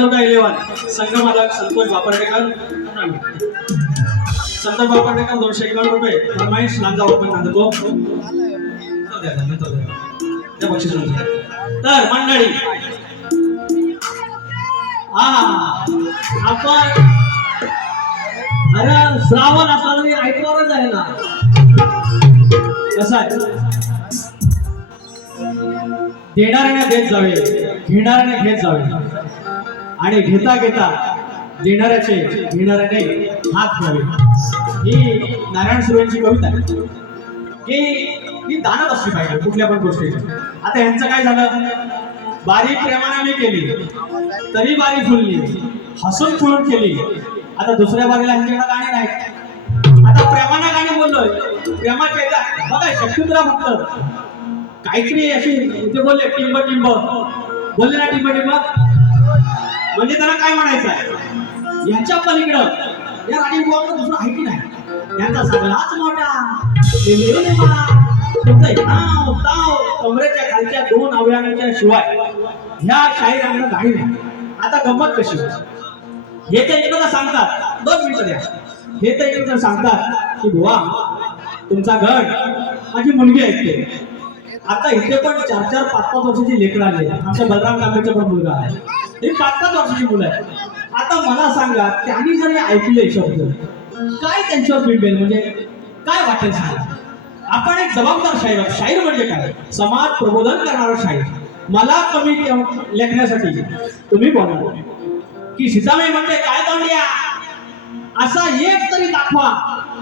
थांबा थांबा YC eleven. संघ मालक संतोष बापर्डेकर. संतोष बापर्डेकर दोनशे एकावन्न रुपये. रमेश नांदा ओपन नांदको तर मंडळी. हा. आपण अरे श्रावण असला तरी ऐकणारच आहे ना. कसं आहे? देणाऱ्याने देत जावे. घेणाऱ्याने घेत जावे. आणि घेता घेता देणाऱ्याचे घेणाऱ्याने हात घ्यावे ही नारायण सुरेंची कविता आहे. की ही दानत असली पाहिजे कुठल्या पण गोष्टीची. आता यांचं काय झालं? बारी प्रेमाने मी केली तरी बारी फुलली हसून फुलून केली. आता दुसऱ्या बारीला ह्यांच्याकडे गाणी नाहीत. आता प्रेमाने गाणी बोललोय. प्रेमाचे बघा शक्तीला फक्त काहीतरी अशी ते बोलले टिंब टिंब. बोलले ना टिंब टिंब. म्हणजे त्याला काय म्हणायचं आहे? याच्या पलीकडं या राणी बुवाकडे दुसरं आहे की नाही? यांचा सगळाच मोठा तुमचं नाव ताव कमरेच्या खालच्या दोन अवयवांच्या शिवाय ह्या शाहिरांना गाणी नाही. आता गंमत कशी हे ते एकदा सांगतात. दोन मिनिटं द्या. हे ते एकदा सांगतात की बुवा तुमचा गड माझी मुलगी ऐकते आता इथे पण चार चार पाच पाच वर्षाची लेकरं आली आमच्या बलराम कांबेचा पण मुलगा आहे. हे पाच पाच वर्षाची मुलं आहे आता मला सांगा त्यांनी जर हे ऐकले शब्द काय त्यांच्यावर बिंबेल म्हणजे काय वाटेल सांगा? आपण एक जबाबदार शाहीर आहोत. शाहीर म्हणजे काय? समाज प्रबोधन करणारा शाहीर. मला कमी लेखण्यासाठी तुम्ही बोला. की सीतामाई म्हणते काय तोंड्या? असा एक तरी दाखवा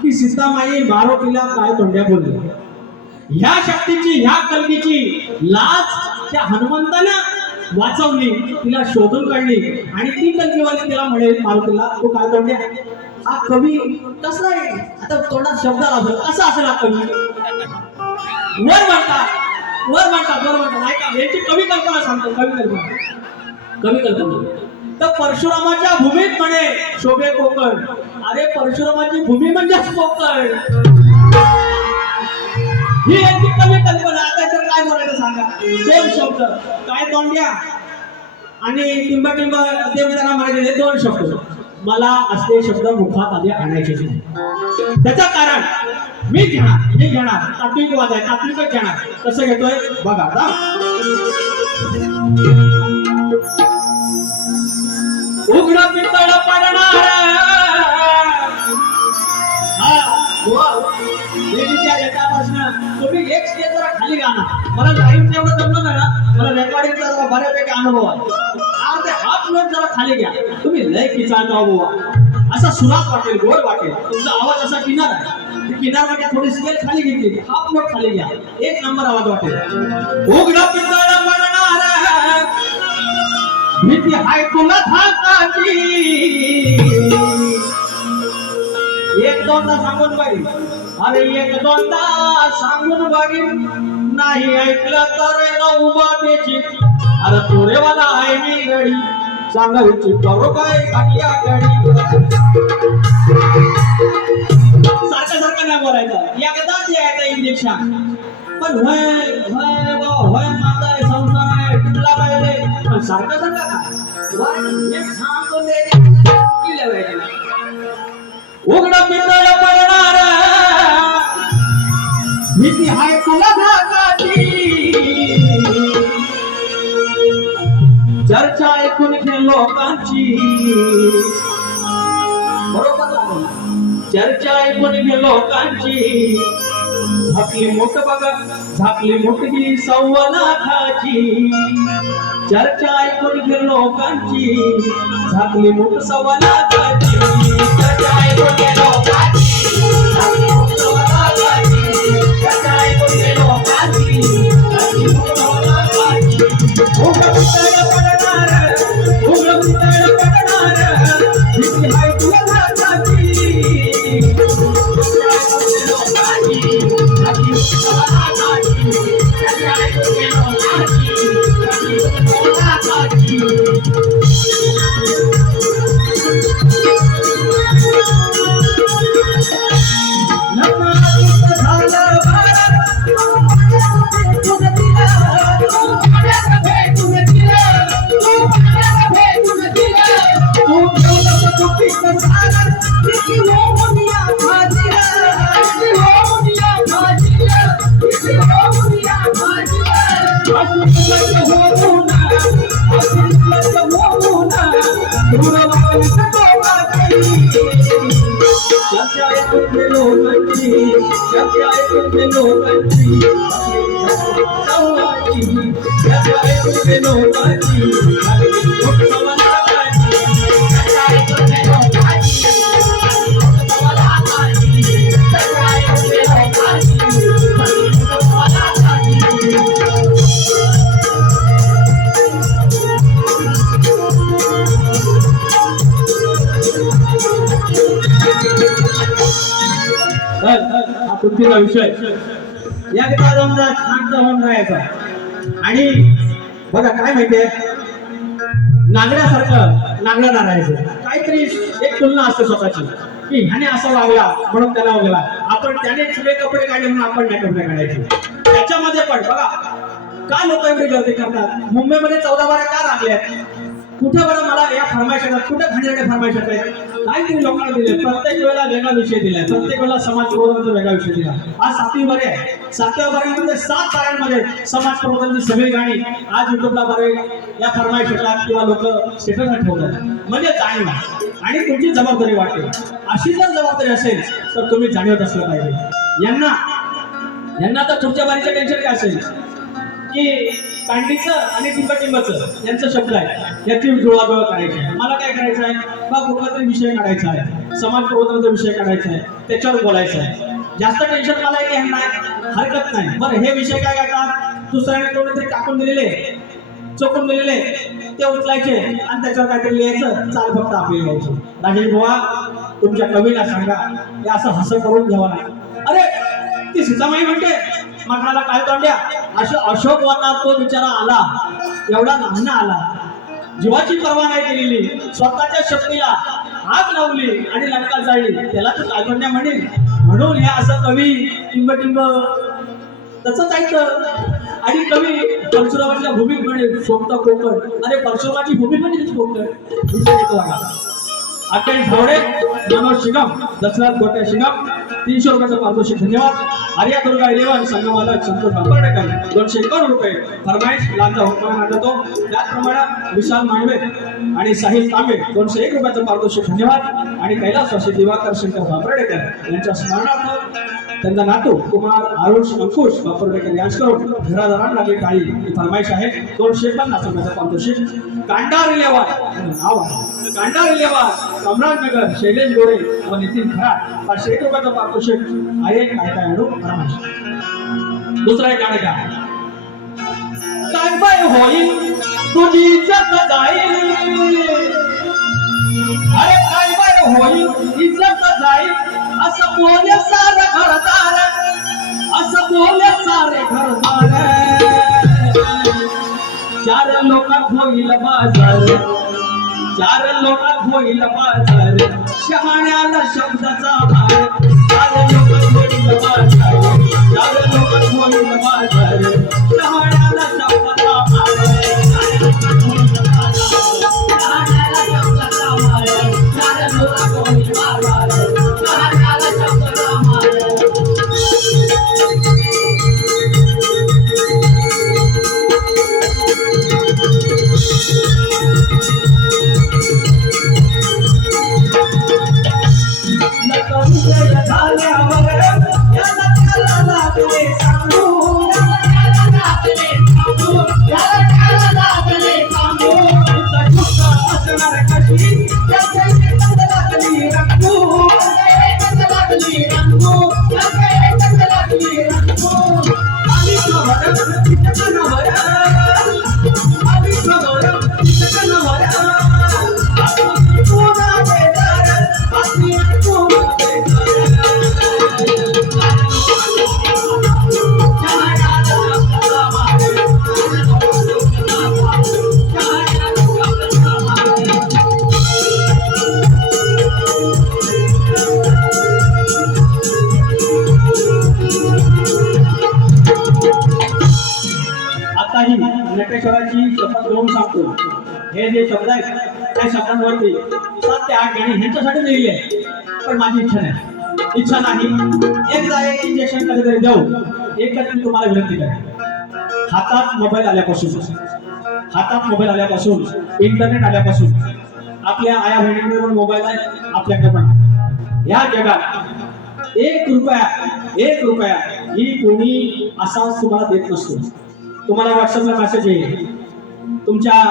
की सीतामाई मारोतीला काय तोंड्या बोलल्या. ह्या शक्तीची ह्या कलगीची लाच त्या हनुमंतानं वाचवली तिला शोधून काढली. आणि ती कल्पीवाली तिला म्हणेल मारुतीला तो काय करणे हा कवी कसला आहे आता तोंडात शब्द लागतो कसा असेल हा कवी. वर म्हणतात वर म्हणतात वर म्हणतात ऐका याची कवी कल्पना सांगतो कवी कल्पना. कवी कल्पना. तर परशुरामाच्या भूमीत म्हणे शोभे कोकण. अरे परशुरामाची भूमी म्हणजेच कोकण. ही याची कमी कल्पना आता तर काय बोलायचं सांगा. दोन शब्द. काय तोंड्या? आणि टिंब टिंब ते त्यांना म्हणायचे दोन शब्द. मला असले शब्द मुखात आधी आणायचे नाही. त्याचं कारण मी घेणार मी घेणार. तात्विक वाद आहे तात्विकच घेणार. कसं घेतोय? बघा आता. उघड पितळ पडणार. हा, देवीच्या याच्यापासनं तुम्ही एक स्टेज जरा खाली गाणं मला लाईव्ह तेवढं जमलं नाही ना. मला रेकॉर्डिंगचा जरा बऱ्यापैकी अनुभव आहे. अर्धे हाफ नोट जरा खाली घ्या. तुम्ही लय किचाळता हो बुवा. असा सुरात वाटेल गोड वाटेल. तुमचा आवाज असा किनार आहे. किनार म्हणजे थोडी स्केल खाली घेतली. हाफ नोट खाली घ्या. एक नंबर आवाज वाटेल. उघडा पितळ पडणार भीती हाय तुला थांबताची एक दोनदा सांगून बघी अरे एक दोनदा सांगून बघीन नाही ऐकलं तर उभाट्याची अरे तुरेवाला आहे मी गडी सांगायची करू काय खाटिया गडी सारखं सारखं नाही बोलायचं. एकदाच यायचं इंजेक्शन पण होय होय बा, होय माझा आहे, संसार आहे टिकला पाहिजे. पण सारखं सारखं काय? होय, सांगून दे. उघड पितळ भीती हाय तुला धाकाची चर्चा ऐकून घे लोकांची. बरोबर चर्चा ऐकून घे लोकांची. झाकली मोठ बघा झाकली मोठी सव्वा चर्चा ऐकून घे लोकांची झाकली मोठ सव्वा चर्चा ऐकून घे लोकांची. झाकली मोठ त्याच्या ऐकून लोकांची हा पृथ्वीचा विषय. एकदा जमला शांत होऊन राहायचा आणि बघा काय माहितीये? नागण्यासारखं नांगडा राहायचं काहीतरी एक तुलना असते स्वतःची. की ह्याने असा वागला म्हणून त्याला वागला. आपण त्याने सगळे कपडे काढले म्हणून आपण नाही कपडे काढायचे. त्याच्यामध्ये पण बघा का लोक एवढी गर्दी करतात? मुंबईमध्ये चौदा बारा का लागल्या कुठे बरं मला या फरमाईश कुठे घाणेरडे फरमाईश आहेत? काय तुम्ही लोकांना दिले. प्रत्येक वेळेला वेगळा विषय दिलाय. प्रत्येक वेळेला समाज प्रबोधनाचा वेगळा विषय दिला. आज सातवी बरे आहे. सातव्या बऱ्यामध्ये सात ताऱ्यांमध्ये समाज प्रबोधनची सगळी गाणी आज युट्यूबला बरे या फरमाईश येतात किंवा लोक स्टेटसला ठेवतात. म्हणजे जाणीव आणि तुमची जबाबदारी वाटते अशी जर जबाबदारी असेल तर तुम्ही जाणीवत असलं पाहिजे. यांना यांना तर पुढच्या बारीचं टेन्शन काय असेल? की कांडीचं आणि टिंबटिंबाचं यांचं शब्द आहे. याची जुळवाजुळा करायची. आहे मला काय करायचं आहे? बा कुठला तरी विषय काढायचा आहे. समाज प्रबोधनाचा विषय काढायचा आहे. त्याच्यावर बोलायचं आहे. जास्त टेन्शन मला की ह्यांना हरकत नाही. बरं हे विषय काय करतात? दुसऱ्याने कोणीतरी टाकून दिलेले. चोकून दिलेले. ते उचलायचे. आणि त्याच्यावर काहीतरी लिहायचं. चाल फक्त आपली लिहायची राजेश बुवा तुमच्या कवीला सांगा. हे असं हसं करून घ्यावं नाही. अरे ती सीतामाई म्हणते मगराला काय तोंड्या अशा अशोक वनात तो बिचारा आला. एवढा लहान आला. जीवाची पर्वा नाही केलेली. स्वतःच्या शक्तीला आग लावली आणि लंका जाळली त्याला तर कालवण्या म्हणेल? म्हणून हे असं कवी टिंब टिंब तसंच ऐकतं. आणि कवी परशुरामाच्या भूमीत म्हणे सोमता कोकण. अरे परशुरामाची भूमी म्हणजे कोकण. अखेर ढवळे मनोज शिगम दशरथ गोट्या शिगम तीनशे रुपयाचं पारितोषिक धन्यवाद. आर्या दुर्गा इलेवन संगमालक संतोष आंबर्डेकर दोनशे एकावन्न रुपये फरमाईश लालचा हुकमा आणतो त्याचप्रमाणे विशाल मांडवे आणि साहिल तांबे दोनशे एक रुपयाचं पारितोषिक धन्यवाद. आणि कैलासवासी दिवाकर शंकर वापर्डेकर यांच्या स्मरणार्थ त्यांचा नातू कुमार आरुष अंकुश वापरडेकर यांच्याकडून घरादारांना लागली टाळी ही फरमाईश आहे. दोनशे पन्नास रुपयाचा पारितोषिक कांडार इलेवा नाव आहे. कांडार इलेवा सम्राटनगर शैलेश गोरे व नितीन खराट पाचशे एक रुपयाचा पारितोषिक आहे काय काय आणू? फरमाईश दुसरा एक गाणं घ्या. काय बाय होईल? तुझी इज्जत जाईल. अरे काय बाय होईल? इज्जत जाईल. असं बोले सारे घरदार. असं बोले सारे घरदार. चार लोकात होईल बाजार. चार लोकात होईल बाजार. शहाण्याला शब्दाचा भार. चार लोकात होईल बाजार. चार लोकात होईल बाजार. नटेश्वराची शपथ घेऊन सांगतो. हे जे शब्द आहेत त्या शब्दांवरती सात ते आठ गाणी ह्यांच्यासाठी लिहिली आहे. पण माझी इच्छा नाही. इच्छा नाही. एकदा एक इंजेक्शन कधीतरी देऊ. एकदा मी तुम्हाला विनंती करेन. हातात मोबाईल आल्यापासून हातात मोबाईल आल्यापासून इंटरनेट आल्यापासून आपल्या आया बहिणींकडे पण मोबाईल आहे आपल्याकडे पण या जगात एक रुपया एक रुपया ही कोणी असाच तुम्हाला देत नसतो. तुम्हाला व्हॉट्सअपला मेसेज येईल. तुमच्या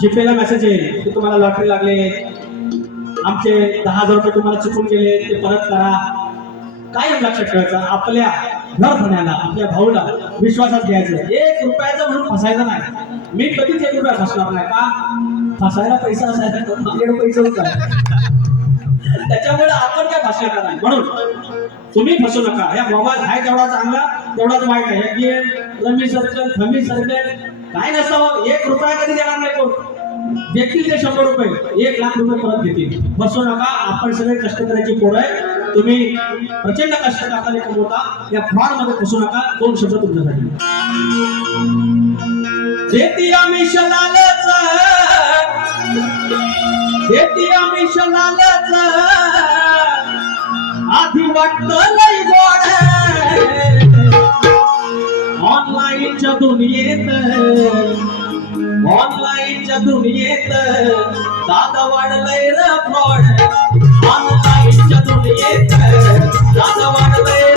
जीपेला मेसेज येईल की तुम्हाला लॉटरी लागले. आमचे दहा हजार रुपये तुम्हाला चुकून गेले ते परत करा. काय लक्षात ठेवायचं? आपल्या घर होण्याला आपल्या भाऊला विश्वासात घ्यायचं. एक रुपयाचं म्हणून फसायचं नाही. मी कधीच एक रुपया फसणार नाही का? फसायला पैसा असायचा तर माझ्याकडे पैसे होता त्याच्यामुळे आपण काय फसणार नाही. म्हणून तुम्ही फसू नका. या मोबाईल आहे तेवढा चांगला तेवढाच वाईट आहे. हे गेम रमी सर्कल थमी सर्कल काय नसावं? एक रुपया कधी देणार नाही कोण? देतील ते शंभर रुपये. एक लाख रुपये परत देतील. बसू नका. आपण सगळे कष्ट करायची पोळ आहे तुम्ही प्रचंड कष्ट करताना कमवता या फ्रॉडमध्ये फसू नका. दोन शब्द तुमच्यासाठी. शेती आम्ही शलालच शेती आम्ही शलालच आधी वाटत लय गोड ऑनलाईनच्या दुनियेत ऑनलाईनच्या दुनियेत दादा वाढलंय र फ्रॉड ऑनलाईनच्या दुनियेत दादा वाढलंय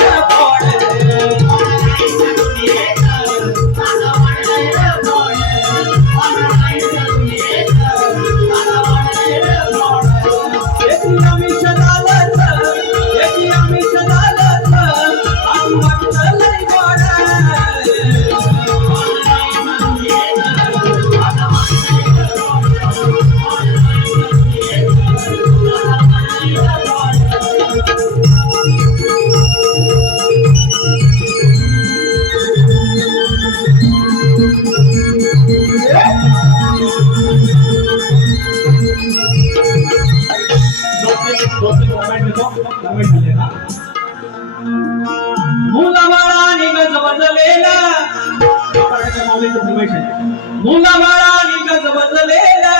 मुलाबाळाने गज बजलेला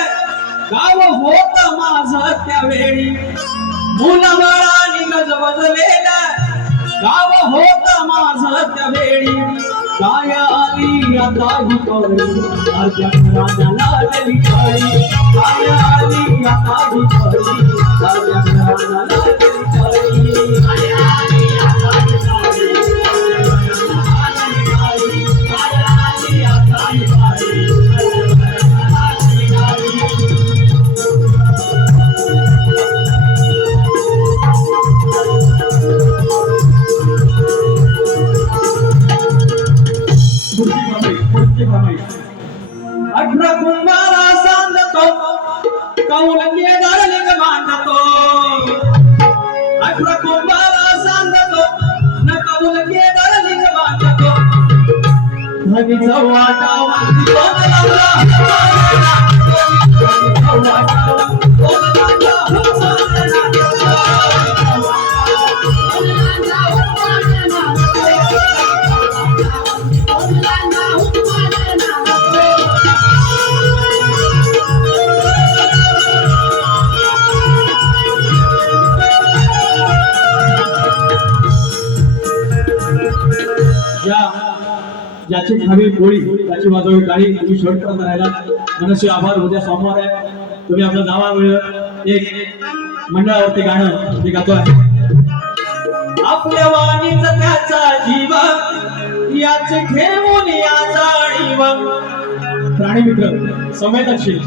गाव होत माझ त्यावेळी. मुलाबाळाने गज बजलेला गाव होत माझ त्यावेळी. काय आली आता ही कळी माझ्या घराला गेली कळी काय आली आता ही कळी माझ्या घराला गेली कळी वाटावा कोण लावला धनीचा वाटावा कोण या शर्ट करत राहिला. मनसे आभार. उद्या सोमवार आहे. तुम्ही आपलं नावा एक मंडळावरती गाणं मी गातो आहे आपल्या वाणीच त्याचा जीव याच घेऊन या जाणीव प्राणी मित्र संवेदनशील.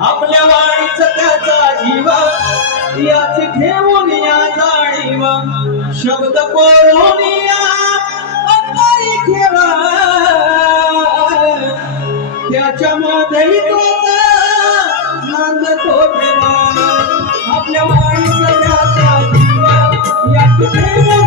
आपल्या वाणीच त्याचा जीव याच घेऊन या जाणीव शब्द कोरोनिया अंतरी ठेवा. त्याच्या आपल्या वाणी या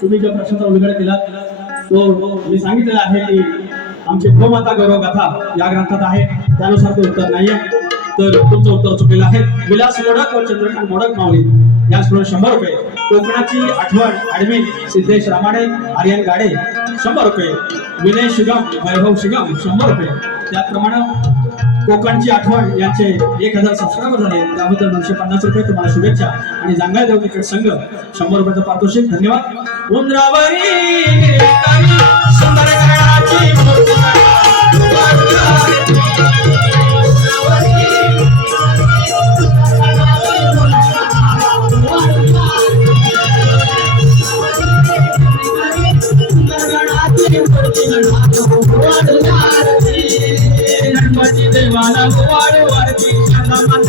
तुम्ही ज्या प्रश्नाचा उलगडा केला तो मी सांगितलेला आहे की आमची गोमाता गौरव गाथा या ग्रंथात आहे. त्यानुसार ते उत्तर नाहीये. तर तुमचं उत्तर चुकलेलं आहे. विलास मोडक व चंद्रकांत मोडक मावळे या शंभर रुपये. कोकणाची आठवण ऍडमिन सिद्धेश रामाडे आर्यन गाडे शंभर रुपये. विनय शिगम वैभव शिगम शंभर रुपये. त्याचप्रमाणे कोकणची आठवण यांचे एक हजार सबस्क्रायबर झाले. त्याबद्दल दोनशे पन्नास रुपये तुम्हाला शुभेच्छा. आणि जांगाय देव क्रिकेट संघ शंभर रुपयाचं पारितोषिक. धन्यवाद. उंदरावरी सुंदर I'm